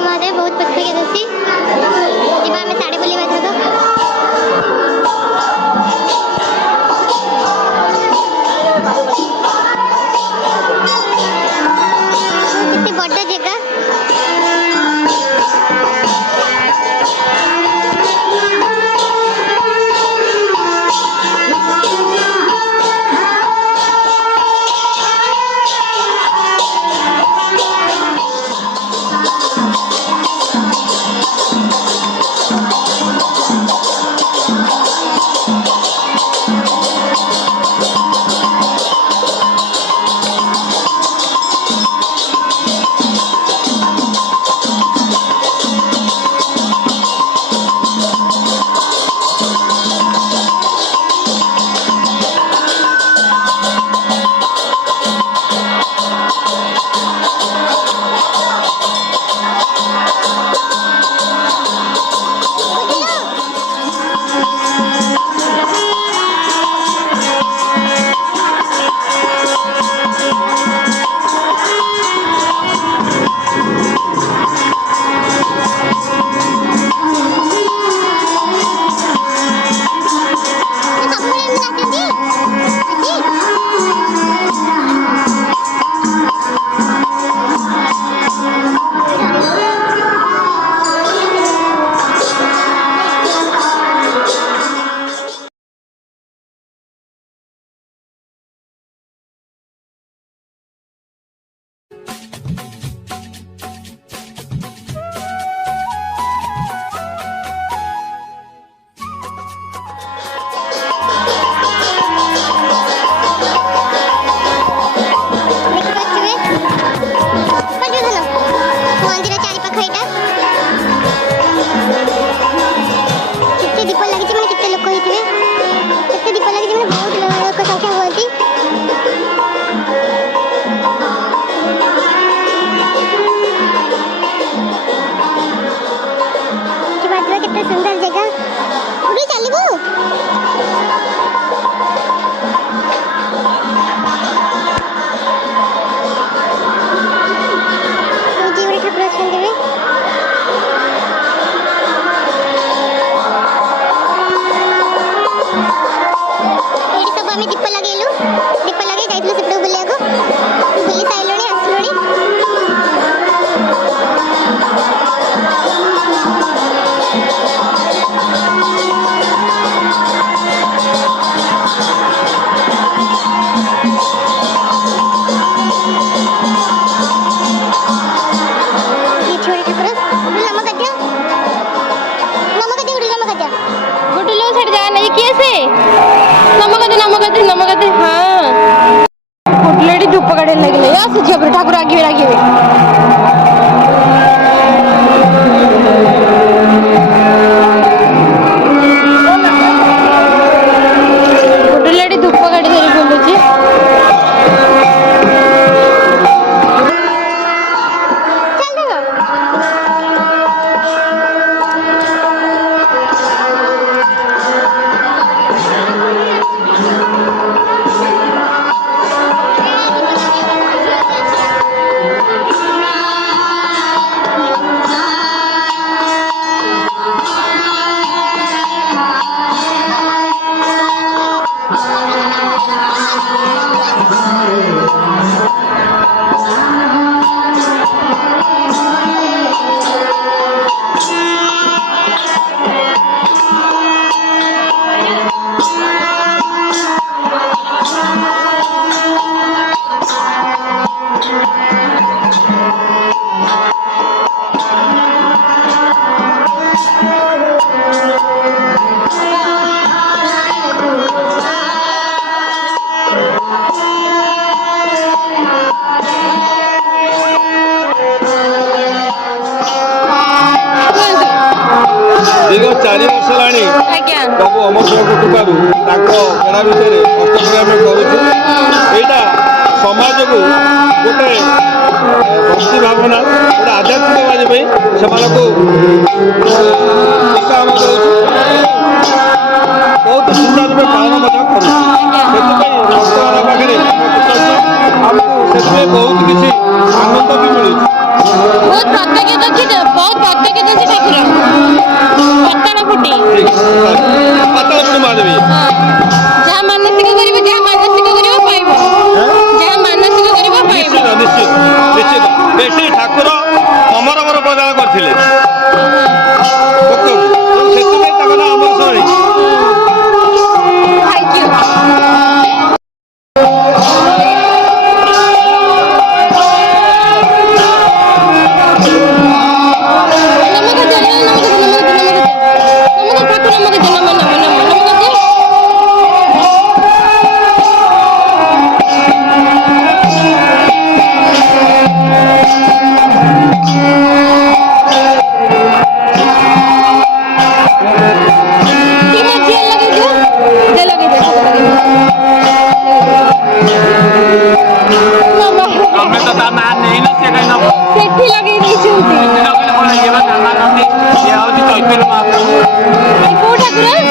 महादेव बहुत पत्रिका दसी जीवा में साड़ी बोली बात तो कितनी बड़ा जगह सुंदर जगह उड़ी चलबो जीवरे ठाकुर अछन देवे एडी सब आमे दीप लगेलु दीप लगे जाइतलु सेपडे बुलिया को बुली साइलोनी आसलोनी नमगते हाँ कुठलेडी धूप काढायला लागले असं जबर ठाकूर आगे कुठलेडी धूप काढी तरी बोलूची दीर्घ 4 वर्ष लाणी प्रभु अमर कृपारू बेड़ा भितर अष्टमी आम करुचु यहाँ समाज को गोटे भक्ति भावना गोटे आध्यात्मिकवादी से टीका आम कर बहुत सुंदर रूप पालन कर पाखे आमको ସେଠି ଲଗେଇ ଦେଇଛନ୍ତି। ଇଏ ବା ଧାନ ନଦୀ, ଇଏ ହଉଛି ଚୈତନ୍ୟ ମହାପ୍ରଭୁ। କୋଉ ଠାକୁର?